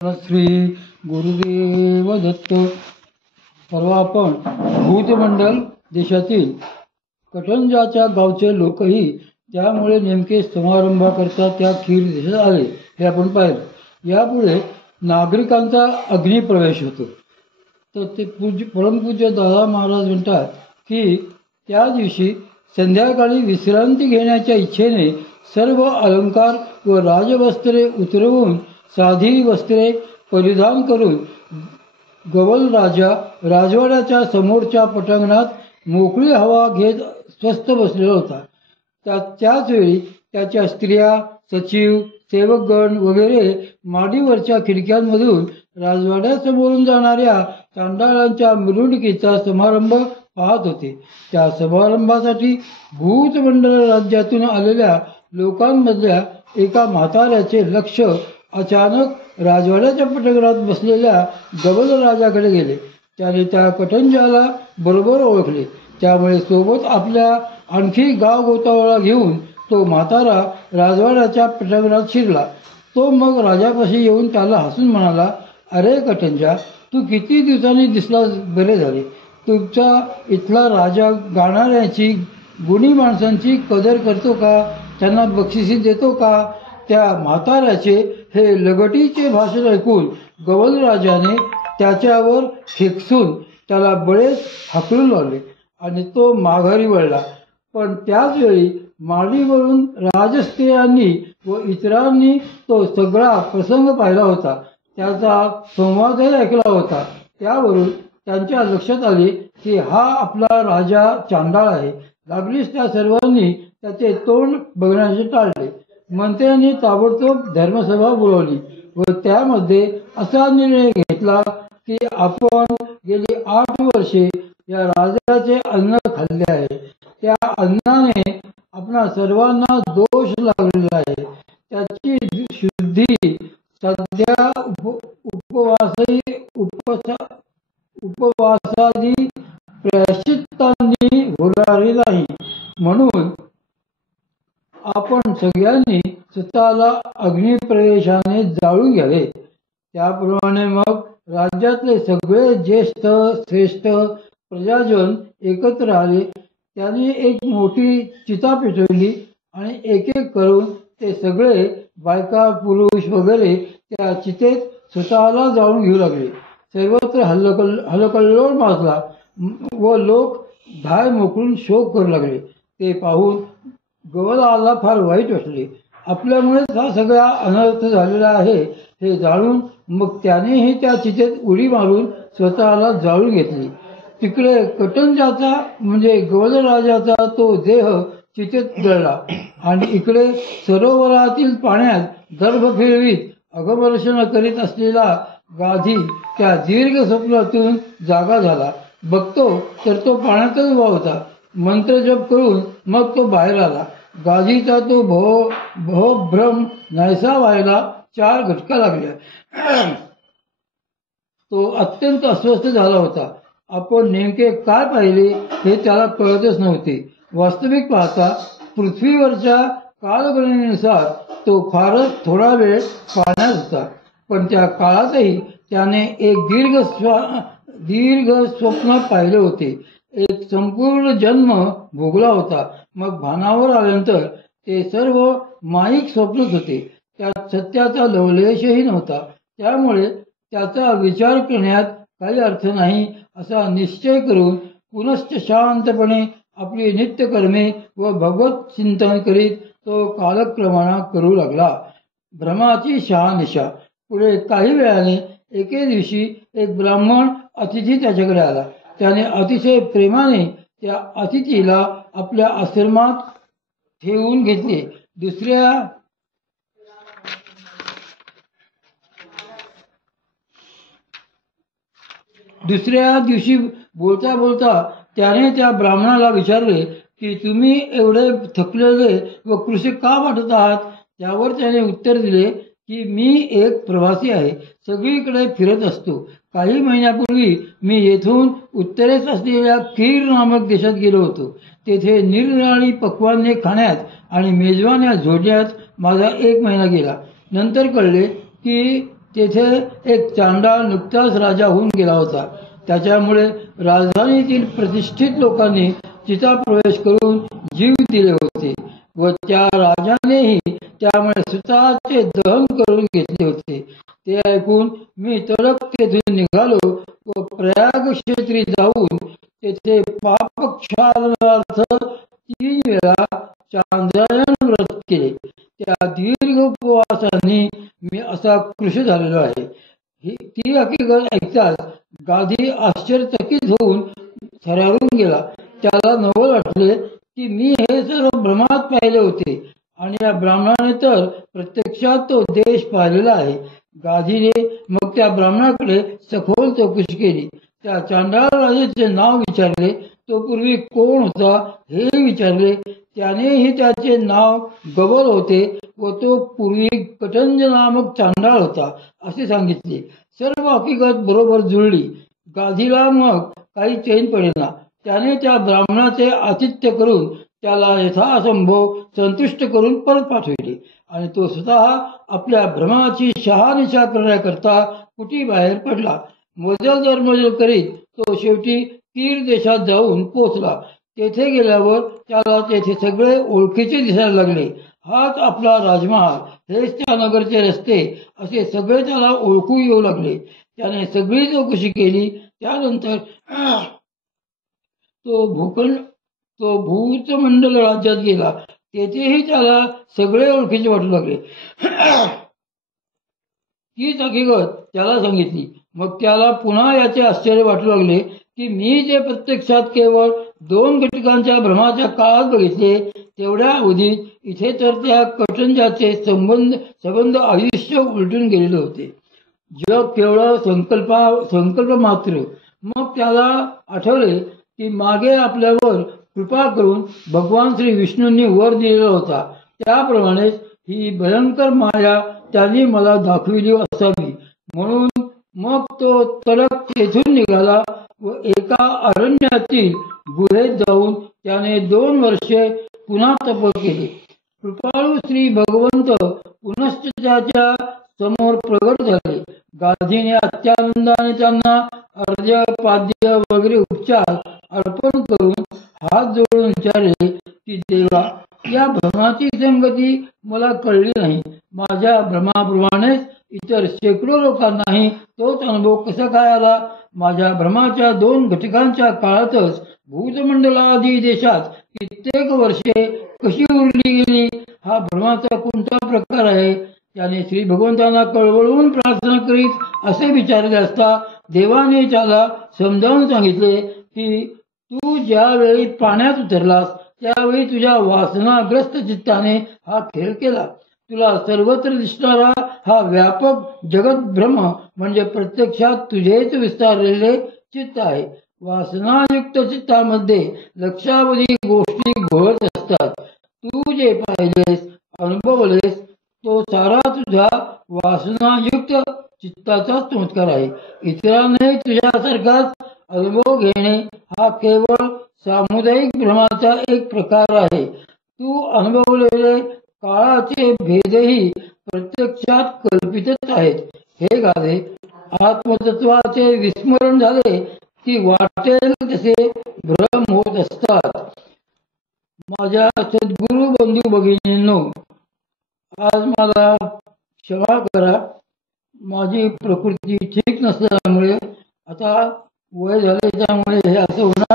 श्री गुरुदेव दत्त. परवा आपण भूतमंडल देशातील कटंजाच्या गावचे लोकही त्यामुळे नेमके समारंभाकरता त्या खीर देशात आले हे आपण पाहिलं. यापुढे नागरिकांचा अग्निप्रवेश होतो. तर ते परमपूज्य दादा महाराज म्हणतात की त्या दिवशी संध्याकाळी विश्रांती घेण्याच्या इच्छेने सर्व अलंकार व राजवस्त्रे उतरवून साधी वस्त्रे परिधान करून गवल राजा राजवाड्याच्या समोरच्या पटांगणात मोकळी हवा घेत स्वस्थ बसलेला होता. त्याच वेळी त्याच्या स्त्रिया, सचिव, सेवकगण वगैरे माडीवरच्या खिडक्यांमधून राजवाड्यासमोरून जाणाऱ्या चांडाळांच्या मिरवणुकीचा समारंभ पाहत होते. त्या समारंभासाठी भूतमंडल राज्यातून आलेल्या लोकांमधल्या एका म्हाताऱ्याचे लक्ष अचानक राजवाड्याच्या पटांगणात बसलेल्या गवल राजाकडे गेले. त्याने त्या कटंजाला बरोबर ओळखले. त्यामुळे सोबत आपल्या आणखी गाव गोतावळा घेऊन तो म्हातारा राजवाड्याच्या पटांगणात शिरला. तो मग राजापाशी येऊन त्याला हसून म्हणाला, "अरे कटंजा, तू किती दिवसांनी दिसलास बरे झाले. तुमचा इथला राजा गाणाऱ्यांची, गुणी माणसांची कदर करतो का? त्यांना बक्षिसी देतो का?" त्या म्हाताऱ्याचे हे लगटीचे भाषण ऐकून गवल राजाने त्याच्यावर खेकसून त्याला बळेच हाकलू लावले आणि तो माघारी वळला. पण त्याच वेळी माडीवरून राजस्त्रियांनी व इतरांनी तो सगळा प्रसंग पाहिला होता. त्याचा संवादही ऐकला होता. त्यावरून त्यांच्या लक्षात आले की हा आपला राजा चांडाळ आहे. लागलीच त्या सर्वांनी त्याचे तोंड बघण्याचे टाळले. मंत्र्यांनी ताबडतोब धर्मसभा बोलावली व त्यामध्ये असा निर्णय घेतला की आपण गेली 8 वर्षे या राजाचे अन्न खाल्ले आहे. त्या अन्नाने आपणा सर्वांना दोष लागलेला आहे. त्याची शुद्धी सध्या उपवासादी प्रायश्चित्तांनी होणारी नाही. म्हणून आपण सगळ्यांनी स्वतःला अग्निप्रवेशाने जाळून घ्यावे. त्याप्रमाणे मग राज्यातले सगळे ज्येष्ठ श्रेष्ठ प्रजाजन एकत्र आले. त्यांनी एक मोठी चिता पेटवली आणि एक एक करून ते सगळे बायका पुरुष वगैरे त्या चितेत स्वतःला जाळून घेऊ लागले. सर्वत्र हलकल्लोळ माजला व लोक धाय मोकळून शोक करू लागले. ते पाहून गवलाला फार वाईट वाटले. आपल्यामुळेच हा सगळा अनर्थ झालेला आहे हे जाणून मग त्यानेही त्या चितेत उडी मारून स्वतःला जाळून घेतली. तिकडे कटंजाचा म्हणजे गवलराजाचा तो देह चितेत जळला आणि इकडे सरोवरातील पाण्यात दर्भ फिरवीत अगमर्षण करीत असलेला गाधी त्या दीर्घ स्वप्नातून जागा झाला. बघतो तर तो पाण्यातच उभा होता. मंत्रजप करून मग तो बाहेर आला. गाधीचा तो भ्रम नाहीसा व्हायला 4 घटका लागल्या. तो अत्यंत अस्वस्थ झाला होता. आपण नेमके काय पाहिले हे त्याला कळतच नव्हते. वास्तविक पाहता पृथ्वीवरच्या कालगणनेनुसार तो फारच थोडा वेळ पाण्यात होता. पण त्या काळातही त्याने एक दीर्घ स्वप्न पाहिले होते. एक संपूर्ण जन्म भोगला होता. मग भानावर आल्यानंतर ते सर्व माईक स्वप्नच होते. त्यात सत्याचा लवलेशही नव्हता. त्यामुळे त्याचा विचार करण्यात काही अर्थ नाही असा निश्चय करून पुनश्च शांतपणे आपली नित्यकर्मे व भगवत चिंतन करीत तो कालक्रमणा करू लागला. भ्रमाची शहानिशा. पुढे काही वेळाने एके दिवशी एक ब्राह्मण अतिथी त्याच्याकडे आला. त्याने अतिशय प्रेमाने त्या अतिथीला आपल्या आश्रमात ठेवून घेतले. दुसऱ्या दिवशी बोलता बोलता त्याने त्या ब्राह्मणाला विचारले की तुम्ही एवढे थकलेले व कृषी का वाटत आहात. त्यावर त्याने उत्तर दिले की मी एक प्रवासी आहे. सगळीकडे फिरत असतो. काही महिन्यापूर्वी मी येथून उत्तरेस असलेल्या खीर नामक देशात गेलो होतो. तेथे निरनिराळी पक्वान्ने खाण्यात आणि मेजवान्या जोडण्यात माझा 1 महिना गेला. नंतर कळले की तेथे एक चांडाळ नुकताच राजा होऊन गेला होता. त्याच्यामुळे राजधानीतील प्रतिष्ठित लोकांनी तिचा प्रवेश करून जीव दिले होते व त्या राजानेही त्यामुळे स्वतःचे दहन करून घेतले होते. ते ऐकून मी तडक तेथून निघालो व प्रयाग क्षेत्री जाऊन तेथे पापक्षालनार्थ 3 वेळा चांद्रायण व्रत केले. त्या दीर्घ उपवासांनी मी असा कृश झालेलो आहे. ती हकीकत ऐकताच गाधी आश्चर्यचकित होऊन थरारून गेला. त्याला नवल वाटले की मी हे सर्व भ्रमात पाहिले होते आणि या ब्राह्मणाने तर प्रत्यक्षात तो देश पाहिलेला आहे. गाधीने मग त्या ब्राह्मणाकडे सखोल चौकशी केली. त्या चांडाळ राजाचे नाव विचारले. तो पूर्वी कोण होता हे विचारले. त्यानेही त्याचे नाव गबल होते व तो पूर्वी कटंज नामक चांडाळ होता असे सांगितले. सर्व हकीकत बरोबर जुळली. गाधीला मग काही चैन पडेना. त्याने त्या ब्राह्मणाचे आतिथ्य करून त्याला यथासंभव संतुष्ट करून परत पाठविले आणि तो स्वतः आपल्या भ्रमाची शहानिशा करण्याकरता कुटीबाहेर पडला. मजल दरमजल करीत तो शेवटी कीर देशात जाऊन पोचला. तेथे गेल्यावर त्याला तेथे सगळे ओळखीचे दिसायला लागले. हाच आपला राजमहाल, हेच त्या नगरचे रस्ते असे सगळे त्याला ओळखू येऊ लागले. त्याने सगळी चौकशी केली. त्यानंतर तो भूतमंडल राज्यात गेला. तेथेही त्याला सगळे ओळखीचे वाटू लागले. तीच हकीकत त्याला सांगितली. मग त्याला पुन्हा याचे आश्चर्य वाटू लागले की मी जे प्रत्यक्षात केवळ 2 घटकांच्या भ्रमाच्या काळात बघितले तेवढ्या अवधीत इथे तर त्या कटंजाचे संबंध आयुष्य उलटून गेलेले होते. जग केवळ संकल्प मात्र. मग त्याला आठवले की मागे आपल्यावर कृपा करून भगवान श्री विष्णूंनी वर दिलेला होता. त्याप्रमाणेच ही भयंकर माया त्यांनी मला दाखविली असावी. म्हणून मग तो तडक तेथून निघाला व एका अरण्यातील गुहेत जाऊन त्याने 2 वर्षे पुन्हा तप केले. कृपाळू श्री भगवंत पुनश्च त्याच्या समोर प्रगट झाले. गाधीने अत्यानंदाने त्यांना अर्घ्य पाद्य वगैरे उपचार अर्पण करून हात जोडून विचारले की देवा, या भ्रमाची संगती मला कळली नाही. माझ्या भ्रमाप्रमाणेच इतर शेकडो लोकांनाही तोच अनुभव कसा काय आला? माझ्या भ्रमाच्या 2 घटकांच्या काळातच भूतमंडलादी देशात कित्येक वर्षे कशी उरली गेली? हा भ्रमाचा कोणता प्रकार आहे? त्याने श्री भगवंतांना कळवळून प्रार्थना करीत असे विचारले असता देवाने त्याला समजावून सांगितले की तू ज्यावेळी पाण्यात उतरलास त्यावेळी तुझ्या वासनाग्रस्त चित्ताने हा खेळ केला. तुला सर्वत्र दिसणारा हा व्यापक जगद्भ्रम म्हणजे प्रत्यक्षात तुझेच विस्तारलेले चित्त आहे. वासनायुक्त चित्तामध्ये लक्षावधी गोष्टी घोळत असतात. तू जे पाहिलेस, अनुभवलेस तो सारा तुझा वासनायुक्त चित्ताचाच चमत्कार आहे. इतरांनाही तुझ्यासारखाच अनुभव घेणे हा केवळ सामुदायिक भ्रमाचा एक प्रकार आहे. तू अनुभवलेले काळाचे भेदही प्रत्यक्षात कल्पितच आहेत. हे गाधे, आत्मतत्वाचे विस्मरण झाले की वाटेल तसे भ्रम होत असतात. माझ्या सद्गुरू बंधू भगिनींनो, आज मला क्षमा करा. माझी प्रकृती ठीक नसल्यामुळे, आता वय झाले त्यामुळे हे असं होणार.